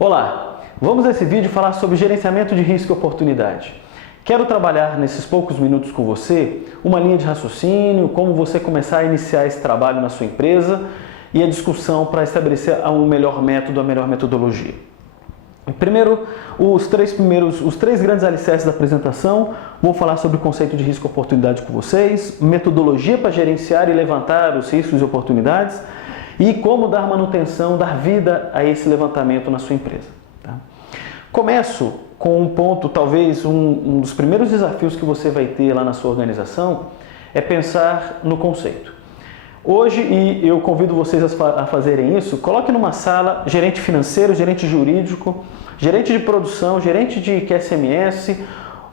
Olá, vamos nesse vídeo falar sobre gerenciamento de risco e oportunidade. Quero trabalhar nesses poucos minutos com você uma linha de raciocínio, como você começar a iniciar esse trabalho na sua empresa e a discussão para estabelecer um melhor método, a melhor metodologia. Primeiro, os três grandes alicerces da apresentação. Vou falar sobre o conceito de risco e oportunidade com vocês, metodologia para gerenciar e levantar os riscos e oportunidades e como dar manutenção, dar vida a esse levantamento na sua empresa. Tá? Começo com um ponto, talvez um dos primeiros desafios que você vai ter lá na sua organização é pensar no conceito. Hoje, e eu convido vocês a fazerem isso, coloque numa sala gerente financeiro, gerente jurídico, gerente de produção, gerente de QSMS,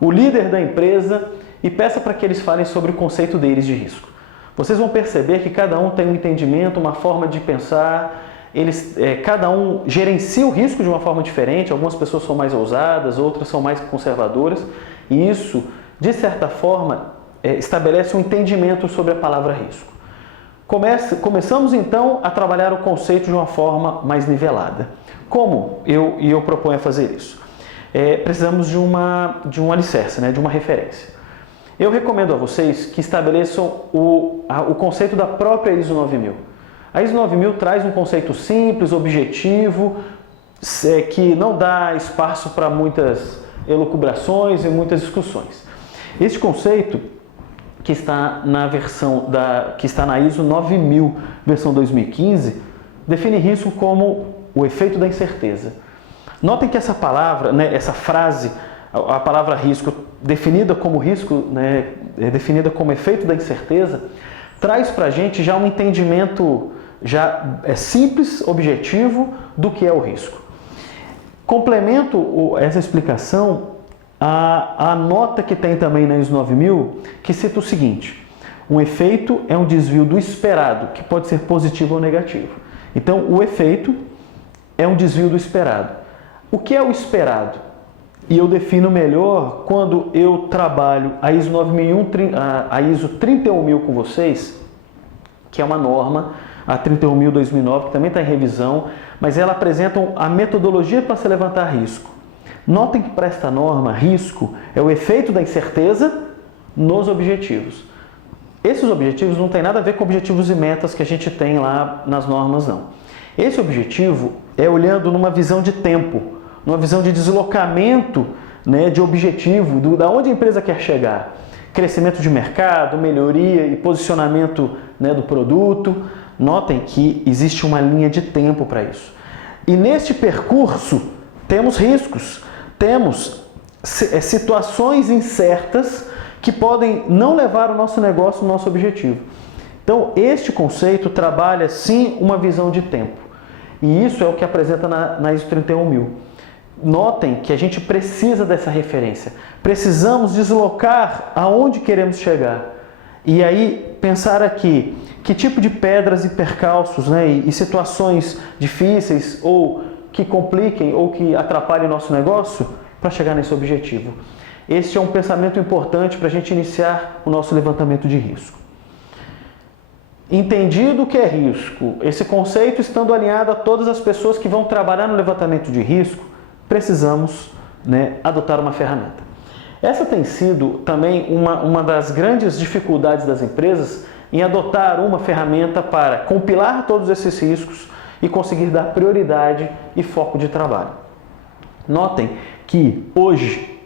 o líder da empresa e peça para que eles falem sobre o conceito deles de risco. Vocês vão perceber que cada um tem um entendimento, uma forma de pensar, cada um gerencia o risco de uma forma diferente, algumas pessoas são mais ousadas, outras são mais conservadoras, e isso, de certa forma, estabelece um entendimento sobre a palavra risco. Começamos então a trabalhar o conceito de uma forma mais nivelada. Como eu proponho a fazer isso? Precisamos de um alicerce, de uma referência. Eu recomendo a vocês que estabeleçam o conceito da própria ISO 9000. A ISO 9000 traz um conceito simples, objetivo, que não dá espaço para muitas elucubrações e muitas discussões. Este conceito, que está na ISO 9000, versão 2015, define risco como o efeito da incerteza. Notem que essa palavra, essa frase, a palavra risco, definida como risco, definida como efeito da incerteza, traz para a gente já um entendimento simples, objetivo do que é o risco. Complemento essa explicação a nota que tem também na ISO 9000, que cita o seguinte: um efeito é um desvio do esperado, que pode ser positivo ou negativo. Então, o efeito é um desvio do esperado. O que é o esperado? E eu defino melhor quando eu trabalho a ISO 31000 com vocês, que é uma norma, a 31000/2009, que também está em revisão, mas ela apresenta a metodologia para se levantar risco. Notem que para esta norma, risco é o efeito da incerteza nos objetivos. Esses objetivos não têm nada a ver com objetivos e metas que a gente tem lá nas normas, não. Esse objetivo é olhando numa visão de tempo, numa visão de deslocamento, de objetivo, da onde a empresa quer chegar. Crescimento de mercado, melhoria e posicionamento do produto. Notem que existe uma linha de tempo para isso. E neste percurso temos riscos. Temos situações incertas que podem não levar o nosso negócio ao nosso objetivo. Então, este conceito trabalha, sim, uma visão de tempo. E isso é o que apresenta na ISO 31000. Notem que a gente precisa dessa referência. Precisamos deslocar aonde queremos chegar. E aí, pensar aqui, que tipo de pedras e percalços, e situações difíceis ou que compliquem ou que atrapalhem o nosso negócio para chegar nesse objetivo. Este é um pensamento importante para a gente iniciar o nosso levantamento de risco. Entendido o que é risco, esse conceito estando alinhado a todas as pessoas que vão trabalhar no levantamento de risco, precisamos adotar uma ferramenta. Essa tem sido também uma das grandes dificuldades das empresas em adotar uma ferramenta para compilar todos esses riscos e conseguir dar prioridade e foco de trabalho. Notem que hoje,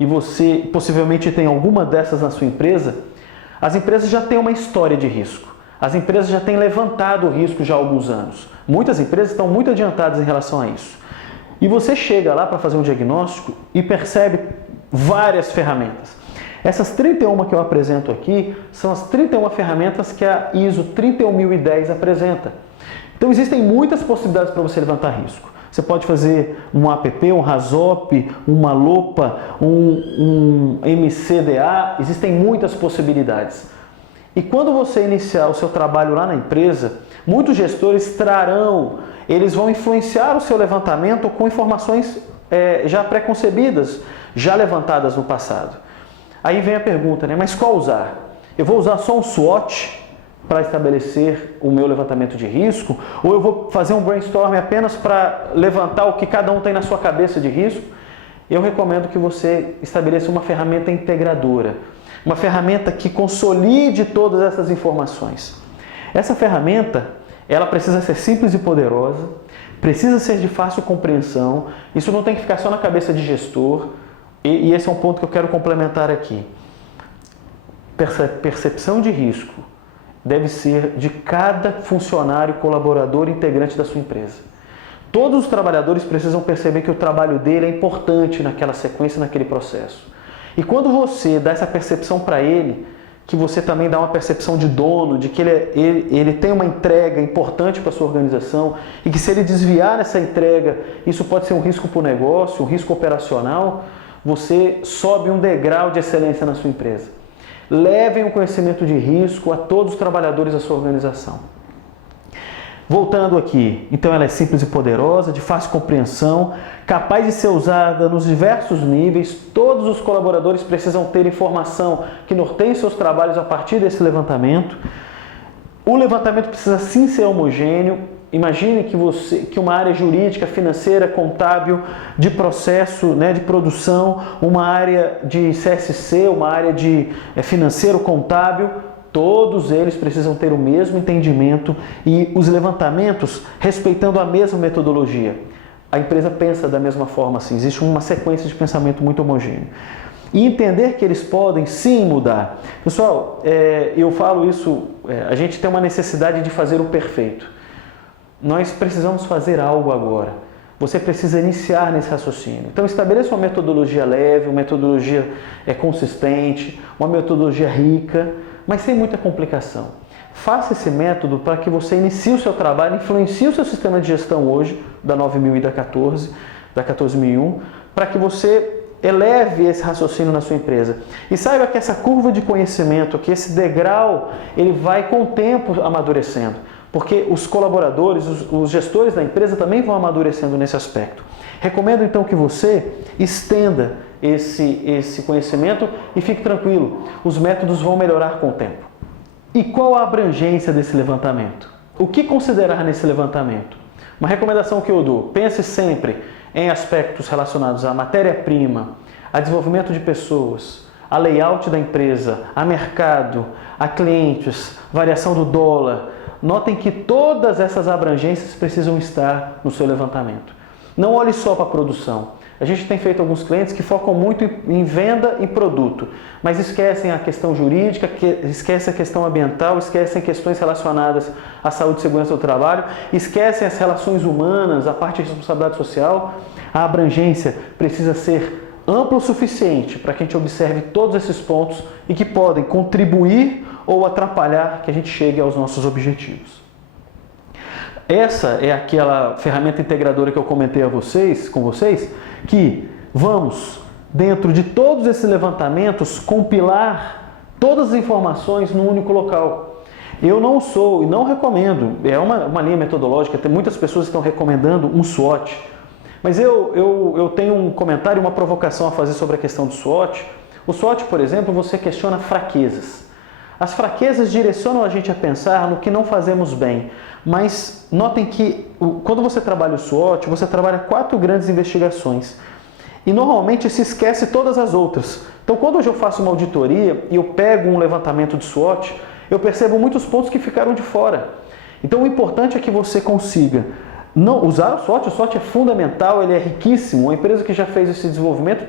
e você possivelmente tem alguma dessas na sua empresa, as empresas já têm uma história de risco. As empresas já têm levantado o risco já há alguns anos. Muitas empresas estão muito adiantadas em relação a isso. E você chega lá para fazer um diagnóstico e percebe várias ferramentas. Essas 31 que eu apresento aqui são as 31 ferramentas que a ISO 31010 apresenta. Então existem muitas possibilidades para você levantar risco. Você pode fazer um APP, um RASOP, uma LOPA, um MCDA, existem muitas possibilidades. E quando você iniciar o seu trabalho lá na empresa, muitos gestores eles vão influenciar o seu levantamento com informações já pré-concebidas, já levantadas no passado. Aí vem a pergunta, mas qual usar? Eu vou usar só um SWOT? para estabelecer o meu levantamento de risco, ou eu vou fazer um brainstorm apenas para levantar o que cada um tem na sua cabeça de risco. Eu recomendo que você estabeleça uma ferramenta integradora, uma ferramenta que consolide todas essas informações. Essa ferramenta, ela precisa ser simples e poderosa, precisa ser de fácil compreensão, isso não tem que ficar só na cabeça de gestor, e esse é um ponto que eu quero complementar aqui. Percepção de risco deve ser de cada funcionário, colaborador, integrante da sua empresa. Todos os trabalhadores precisam perceber que o trabalho dele é importante naquela sequência, naquele processo. E quando você dá essa percepção para ele, que você também dá uma percepção de dono, de que ele tem uma entrega importante para a sua organização e que se ele desviar nessa entrega, isso pode ser um risco para o negócio, um risco operacional, você sobe um degrau de excelência na sua empresa. Levem o conhecimento de risco a todos os trabalhadores da sua organização. Voltando aqui, então ela é simples e poderosa, de fácil compreensão, capaz de ser usada nos diversos níveis. Todos os colaboradores precisam ter informação que norteie seus trabalhos a partir desse levantamento. O levantamento precisa sim ser homogêneo. Imagine que uma área jurídica, financeira, contábil, de processo, de produção, uma área de CSC, uma área de financeiro, contábil, todos eles precisam ter o mesmo entendimento e os levantamentos respeitando a mesma metodologia. A empresa pensa da mesma forma, assim, existe uma sequência de pensamento muito homogêneo. E entender que eles podem sim mudar. Pessoal, eu falo isso, a gente tem uma necessidade de fazer o perfeito. Nós precisamos fazer algo agora. Você precisa iniciar nesse raciocínio. Então estabeleça uma metodologia leve, uma metodologia consistente, uma metodologia rica, mas sem muita complicação. Faça esse método para que você inicie o seu trabalho, influencie o seu sistema de gestão hoje, da 9000 e da 14001, para que você eleve esse raciocínio na sua empresa. E saiba que essa curva de conhecimento, que esse degrau, ele vai com o tempo amadurecendo. Porque os colaboradores, os gestores da empresa também vão amadurecendo nesse aspecto. Recomendo então que você estenda esse conhecimento e fique tranquilo, os métodos vão melhorar com o tempo. E qual a abrangência desse levantamento? O que considerar nesse levantamento? Uma recomendação que eu dou, pense sempre em aspectos relacionados à matéria-prima, a desenvolvimento de pessoas, a layout da empresa, a mercado, a clientes, variação do dólar. Notem que todas essas abrangências precisam estar no seu levantamento. Não olhe só para a produção. A gente tem feito alguns clientes que focam muito em venda e produto, mas esquecem a questão jurídica, esquecem a questão ambiental, esquecem questões relacionadas à saúde e segurança do trabalho, esquecem as relações humanas, a parte de responsabilidade social. A abrangência precisa ser ampla o suficiente para que a gente observe todos esses pontos e que podem contribuir ou atrapalhar que a gente chegue aos nossos objetivos. Essa é aquela ferramenta integradora que eu comentei com vocês, que vamos, dentro de todos esses levantamentos, compilar todas as informações num único local. Eu não sou e não recomendo, é uma linha metodológica, tem muitas pessoas que estão recomendando um SWOT, mas eu tenho um comentário, uma provocação a fazer sobre a questão do SWOT. O SWOT, por exemplo, você questiona fraquezas. As fraquezas direcionam a gente a pensar no que não fazemos bem, mas notem que quando você trabalha o SWOT, você trabalha 4 grandes investigações e normalmente se esquece todas as outras. Então, quando hoje eu faço uma auditoria e eu pego um levantamento de SWOT, eu percebo muitos pontos que ficaram de fora. Então, o importante é que você consiga não usar o SWOT é fundamental, ele é riquíssimo. Uma empresa que já fez esse desenvolvimento,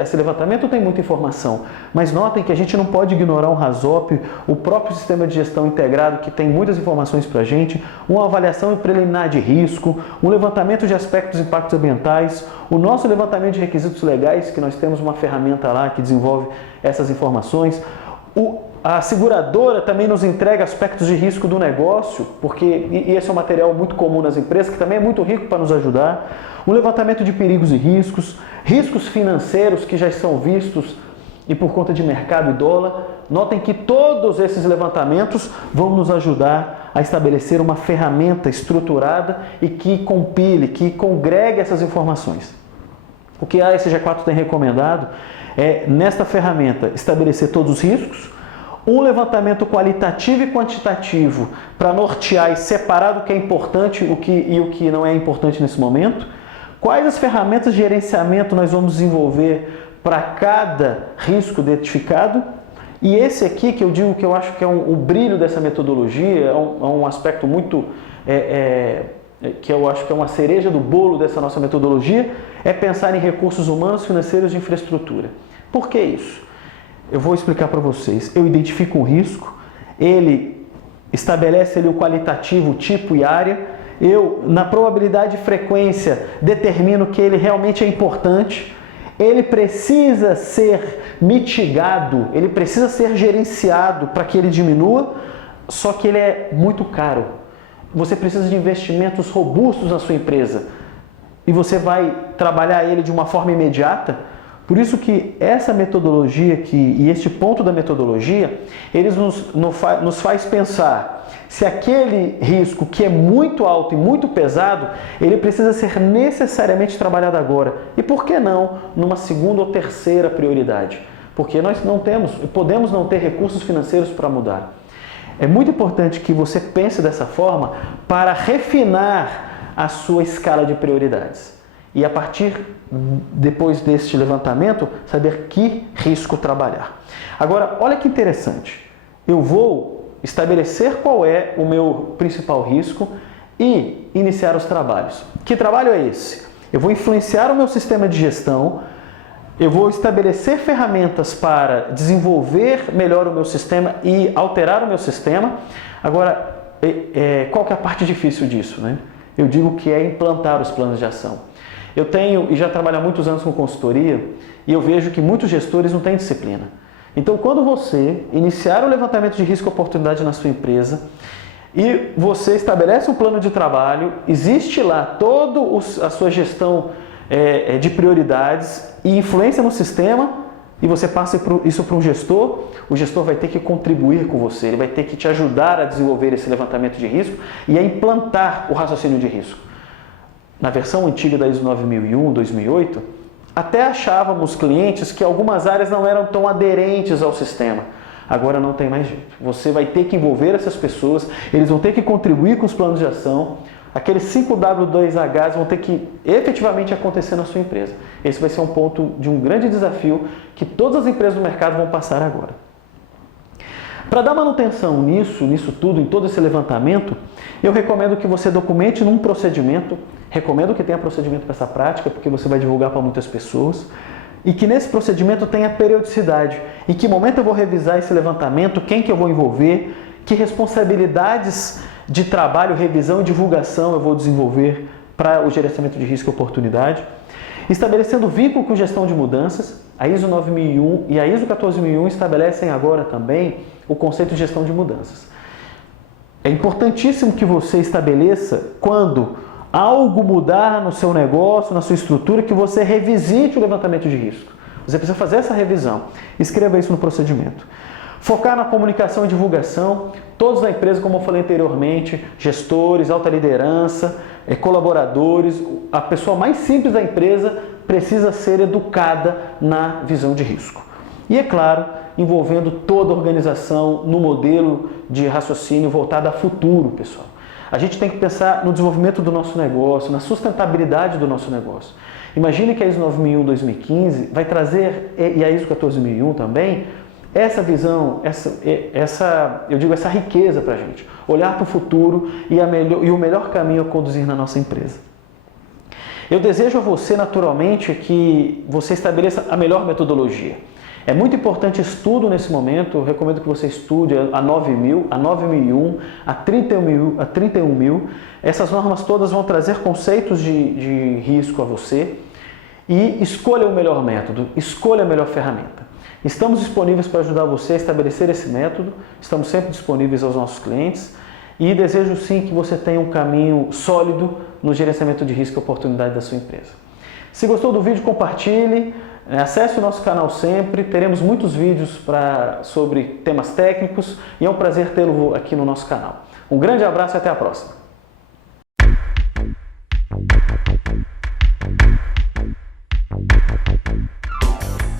esse levantamento tem muita informação, mas notem que a gente não pode ignorar um RASOP, o próprio sistema de gestão integrado que tem muitas informações para a gente, uma avaliação preliminar de risco, um levantamento de aspectos e impactos ambientais, o nosso levantamento de requisitos legais, que nós temos uma ferramenta lá que desenvolve essas informações, a seguradora também nos entrega aspectos de risco do negócio, porque esse é um material muito comum nas empresas, que também é muito rico para nos ajudar. Um levantamento de perigos e riscos financeiros que já são vistos e por conta de mercado e dólar. Notem que todos esses levantamentos vão nos ajudar a estabelecer uma ferramenta estruturada e que compile, que congregue essas informações. O que a ESG4 tem recomendado é, nesta ferramenta, estabelecer todos os riscos, um levantamento qualitativo e quantitativo para nortear e separar o que é importante e o que não é importante nesse momento. Quais as ferramentas de gerenciamento nós vamos desenvolver para cada risco identificado? E esse aqui, que eu digo que eu acho que é o brilho dessa metodologia, é um aspecto muito... que eu acho que é uma cereja do bolo dessa nossa metodologia, é pensar em recursos humanos, financeiros e infraestrutura. Por que isso? Eu vou explicar para vocês. Eu identifico um risco, ele estabelece ali o qualitativo, o tipo e área. Eu, na probabilidade e frequência, determino que ele realmente é importante. Ele precisa ser mitigado, ele precisa ser gerenciado para que ele diminua, só que ele é muito caro. Você precisa de investimentos robustos na sua empresa e você vai trabalhar ele de uma forma imediata. Por isso que essa metodologia e este ponto da metodologia, eles nos faz pensar se aquele risco que é muito alto e muito pesado, ele precisa ser necessariamente trabalhado agora. E por que não numa segunda ou terceira prioridade? Porque nós podemos não ter recursos financeiros para mudar. É muito importante que você pense dessa forma para refinar a sua escala de prioridades. E a partir, depois deste levantamento, saber que risco trabalhar. Agora, olha que interessante. Eu vou estabelecer qual é o meu principal risco e iniciar os trabalhos. Que trabalho é esse? Eu vou influenciar o meu sistema de gestão, eu vou estabelecer ferramentas para desenvolver melhor o meu sistema e alterar o meu sistema. Agora, qual que é a parte difícil disso, né? Eu digo que é implantar os planos de ação. Eu tenho, e já trabalho há muitos anos com consultoria, e eu vejo que muitos gestores não têm disciplina. Então, quando você iniciar o levantamento de risco e oportunidade na sua empresa, e você estabelece um plano de trabalho, existe lá toda a sua gestão de prioridades e influência no sistema, e você passa isso para um gestor, o gestor vai ter que contribuir com você, ele vai ter que te ajudar a desenvolver esse levantamento de risco e a implantar o raciocínio de risco. Na versão antiga da ISO 9001, 2008, até achávamos clientes que algumas áreas não eram tão aderentes ao sistema. Agora não tem mais jeito. Você vai ter que envolver essas pessoas, eles vão ter que contribuir com os planos de ação, aqueles 5W2Hs vão ter que efetivamente acontecer na sua empresa. Esse vai ser um ponto de um grande desafio que todas as empresas do mercado vão passar agora. Para dar manutenção nisso tudo, em todo esse levantamento, eu recomendo que você documente num procedimento, recomendo que tenha procedimento para essa prática, porque você vai divulgar para muitas pessoas, e que nesse procedimento tenha periodicidade. Em que momento eu vou revisar esse levantamento, quem que eu vou envolver, que responsabilidades de trabalho, revisão e divulgação eu vou desenvolver para o gerenciamento de risco e oportunidade. Estabelecendo vínculo com gestão de mudanças, a ISO 9001 e a ISO 14001 estabelecem agora também o conceito de gestão de mudanças. É importantíssimo que você estabeleça, quando algo mudar no seu negócio, na sua estrutura, que você revisite o levantamento de risco. Você precisa fazer essa revisão. Escreva isso no procedimento. Focar na comunicação e divulgação. Todos da empresa, como eu falei anteriormente, gestores, alta liderança, colaboradores, a pessoa mais simples da empresa precisa ser educada na visão de risco. E é claro, envolvendo toda a organização no modelo de raciocínio voltado a futuro, pessoal. A gente tem que pensar no desenvolvimento do nosso negócio, na sustentabilidade do nosso negócio. Imagine que a ISO 9001-2015 vai trazer, e a ISO 14001 também, essa visão, essa riqueza para a gente. Olhar para o futuro e o melhor caminho a conduzir na nossa empresa. Eu desejo a você, naturalmente, que você estabeleça a melhor metodologia. É muito importante estudo nesse momento, eu recomendo que você estude a 9000, a 9001, a 31000. Essas normas todas vão trazer conceitos de risco a você e escolha o melhor método, escolha a melhor ferramenta. Estamos disponíveis para ajudar você a estabelecer esse método, estamos sempre disponíveis aos nossos clientes e desejo sim que você tenha um caminho sólido no gerenciamento de risco e oportunidade da sua empresa. Se gostou do vídeo, compartilhe. Acesse o nosso canal sempre, teremos muitos vídeos sobre temas técnicos e é um prazer tê-lo aqui no nosso canal. Um grande abraço e até a próxima!